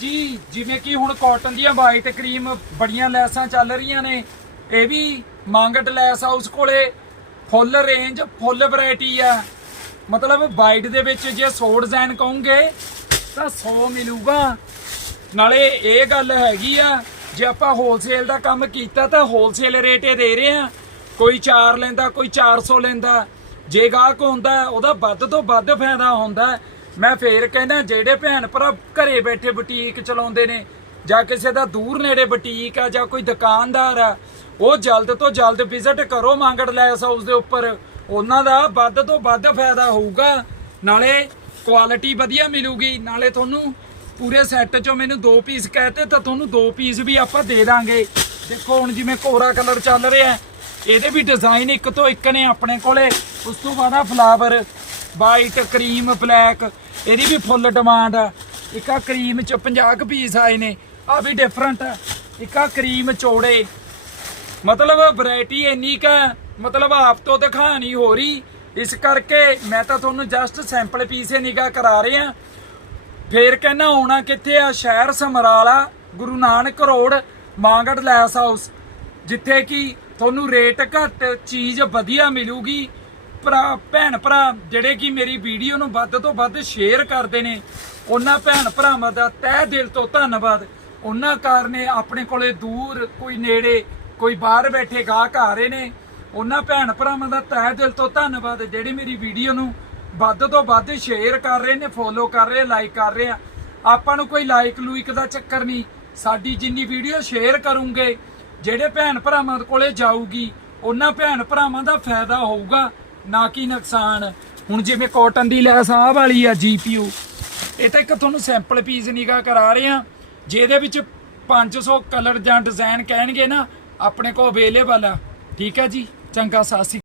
ਜੀ, ਜਿਵੇਂ ਕਿ ਹੁਣ ਕਾਟਨ ਦੀਆਂ ਵਾਈਟ ਕਰੀਮ ਬੜੀਆਂ ਲੈਸਾਂ ਚੱਲ ਰਹੀਆਂ ਨੇ, ਇਹ ਵੀ ਮੰਗਟ ਲੈਸ ਹਾਊਸ ਕੋਲੇ, ਫੁੱਲ ਰੇਂਜ ਫੁੱਲ ਵੈਰਾਈਟੀ ਆ। ਮਤਲਬ ਵਾਈਟ ਦੇ ਵਿੱਚ ਜੇ 100 ਡਿਜ਼ਾਈਨ ਕਹੋਗੇ, ਤਾਂ 100 ਮਿਲੂਗਾ। ਨਾਲੇ ਇਹ ਗੱਲ ਹੈਗੀ ਆ, ਜੇ ਆਪਾਂ ਹੋਲਸੇਲ ਦਾ ਕੰਮ ਕੀਤਾ ਤਾਂ ਹੋਲਸੇਲ ਰੇਟੇ ਦੇ ਰਹੇ ਆ। ਕੋਈ 4 ਲੈਂਦਾ, ਕੋਈ 400 ਲੈਂਦਾ। ਜੇ ਗਾਹਕ ਹੁੰਦਾ, ਉਹਦਾ ਵੱਧ ਤੋਂ ਵੱਧ ਫਾਇਦਾ ਹੁੰਦਾ। ਮੈਂ ਫੇਰ ਕਹਿੰਦਾ ਜਿਹੜੇ ਭੈਣ ਭਰਾ ਘਰੇ ਬੈਠੇ ਬੁਟੀਕ ਚਲਾਉਂਦੇ ਨੇ, ਜਾਂ ਕਿਸੇ ਦਾ ਦੂਰ ਨੇੜੇ ਬੁਟੀਕ ਆ, ਜਾਂ ਕੋਈ ਦੁਕਾਨਦਾਰ ਆ, ਉਹ ਜਲਦ ਤੋਂ ਜਲਦ ਵਿਜ਼ਿਟ ਕਰੋ ਮੰਗੜ ਲੈਸ ਹਾਊਸ ਦੇ ਉੱਪਰ। ਉਹਨਾਂ ਦਾ ਵੱਧ ਤੋਂ ਵੱਧ ਫਾਇਦਾ ਹੋਊਗਾ। ਨਾਲੇ ਕੁਆਲਿਟੀ ਵਧੀਆ ਮਿਲੂਗੀ। ਨਾਲੇ ਤੁਹਾਨੂੰ ਪੂਰੇ ਸੈੱਟ ਚੋਂ ਮੈਨੂੰ ਦੋ ਪੀਸ ਕਹਤੇ, ਤਾਂ ਤੁਹਾਨੂੰ ਦੋ ਪੀਸ ਵੀ ਆਪਾਂ ਦੇ ਦਾਂਗੇ। ਦੇਖੋ ਹੁਣ ਜਿਵੇਂ ਕੋਰਾ ਕਲਰ ਚੱਲ ਰਿਹਾ, ਇਹਦੇ ਵੀ ਡਿਜ਼ਾਈਨ ਇੱਕ ਤੋਂ ਇੱਕ ਨੇ ਆਪਣੇ ਕੋਲੇ। ਉਸ ਤੋਂ ਬਾਅਦ ਆ ਫਲਾਵਰ ਵਾਈਟ ਕਰੀਮ ਬਲੈਕ, ਇਹਦੀ ਵੀ ਫੁੱਲ ਡਿਮਾਂਡ ਆ। ਇੱਕ ਆ ਕਰੀਮ ਚ 50 ਕੁ ਪੀਸ ਆਏ ਨੇ ਆ ਵੀ ਡਿਫਰੈਂਟ ਆ। ਇੱਕ ਆ ਕਰੀਮ ਚੌੜੇ। ਮਤਲਬ ਵੈਰਾਈਟੀ ਇੰਨੀ ਕਾ ਮਤਲਬ ਆਪ ਤੋਂ ਦਿਖਾਣੀ ਹੋ ਰਹੀ। ਇਸ ਕਰਕੇ ਮੈਂ ਤਾਂ ਤੁਹਾਨੂੰ ਜਸਟ ਸੈਂਪਲ ਪੀਸੇ ਨਿਗਾਹ ਕਰਾ ਰਿਹਾ ਫੇਰ ਕਹਿੰਦਾ ਆਉਣਾ ਕਿੱਥੇ ਆ? ਸ਼ਹਿਰ Samrala, Guru Nanak road, Mangar lace house. ਜਿੱਥੇ ਕਿ ਤੁਹਾਨੂੰ ਰੇਟ ਘੱਟ, ਚੀਜ਼ ਵਧੀਆ ਮਿਲੂਗੀ। ਭਰਾ, ਭੈਣ ਭਰਾ, ਜਿਹੜੇ ਕਿ ਮੇਰੀ ਵੀਡੀਓ ਨੂੰ ਵੱਧ ਤੋਂ ਵੱਧ ਸ਼ੇਅਰ ਕਰਦੇ ਨੇ, ਉਹਨਾਂ ਭੈਣ ਭਰਾਵਾਂ ਦਾ ਤਹਿ ਦਿਲ ਤੋਂ ਧੰਨਵਾਦ। ਉਹਨਾਂ ਕਾਰਨੇ ਆਪਣੇ ਕੋਲੇ ਦੂਰ ਕੋਈ ਨੇੜੇ, ਕੋਈ ਬਾਹਰ ਬੈਠੇ ਗਾਹਕ ਆ ਰਹੇ ਨੇ। ਉਹਨਾਂ ਭੈਣ ਭਰਾਵਾਂ ਦਾ ਤਹਿ ਦਿਲ ਤੋਂ ਧੰਨਵਾਦ, ਜਿਹੜੇ ਮੇਰੀ ਵੀਡੀਓ ਨੂੰ ਵੱਧ ਤੋਂ ਵੱਧ ਸ਼ੇਅਰ ਕਰ ਰਹੇ ਨੇ ਫੋਲੋ ਕਰ ਰਹੇ ਲਾਈਕ ਕਰ ਰਹੇ ਆ। ਆਪਾਂ ਨੂੰ ਕੋਈ ਲਾਈਕ ਲੂਇਕ ਦਾ ਚੱਕਰ ਨਹੀਂ। ਸਾਡੀ ਜਿੰਨੀ ਵੀਡੀਓ ਸ਼ੇਅਰ ਕਰੂੰਗੇ, ਜਿਹੜੇ ਭੈਣ ਭਰਾਵਾਂ ਕੋਲੇ ਜਾਊਗੀ, ਉਹਨਾਂ ਭੈਣ ਭਰਾਵਾਂ ਦਾ ਫਾਇਦਾ ਹੋਊਗਾ। ਨਾ ਕਿ ਨੁਕਸਾਨ? ਹੁਣ ਜਿਵੇਂ ਕਾਟਨ ਦੀ ਲੈਸ ਆਹ ਵਾਲੀ ਆ ਜੀਪੀਯੂ ਇਹ ਤਾਂ ਇੱਕ ਤੁਹਾਨੂੰ ਸੈਂਪਲ ਪੀਸ ਨਿਗਾ ਕਰਾ ਰਹੇ ਆ। ਜਿਹਦੇ ਵਿੱਚ 500 ਕਲਰ ਜਾਂ ਡਿਜ਼ਾਈਨ ਕਹਿਣਗੇ ਨਾ, ਆਪਣੇ ਕੋਲ ਅਵੇਲੇਬਲ ਆ। ਠੀਕ ਹੈ ਜੀ, ਚੰਗਾ ਸਾਸੀ